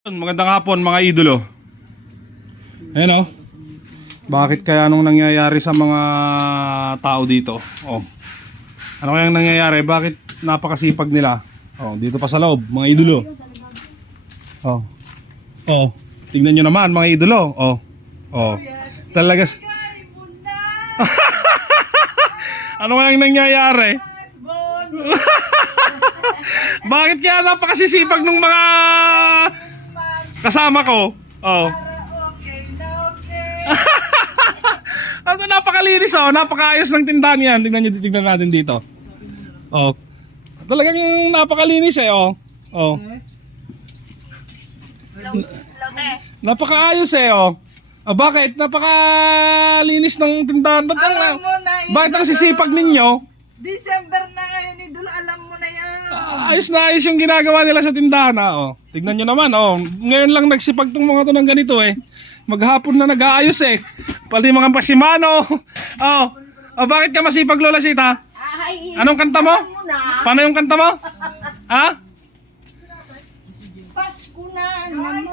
Magandang hapon mga idolo. Ayan o. Bakit kaya anong nangyayari sa mga tao dito? Oh. Ano kayang nangyayari? Bakit napakasipag nila? Oh, dito pa sa loob, mga idolo. Oh. Oh. Tingnan nyo naman mga idolo. Oh. Oh. Talaga. Ano kayang nangyayari? Bakit kaya napakasisipag ng mga kasama ko? Oh. Ano, napakalinis oh, napakaayos ng tindahan yan. Tingnan niyo, tingnan natin dito. Oh. Talagang napakalinis eh oh. Oh. Napakaayos eh oh. Oh, bakit? Napakalinis ng tindahan. Bakit ang sisipag ninyo? December na ngayon, idol, alam mo na yan. Ayos na ayos yung ginagawa nila sa tindahan oh. Tignan nyo naman oh. Ngayon lang nagsipag tong mga to ng ganito eh. Maghapon na nag-aayos eh. Pati mga pasimano. Oh. Oh, bakit ka masipag Lola Sita? Ay, Anong kanta mo? alam mo na. Paano yung kanta mo? Ha? Pasko na naman.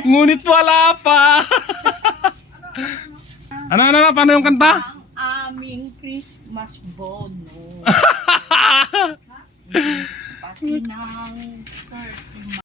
Ngunit wala pa. Ano? Paano yung kanta? Ang aming Christmas bono. Pati ng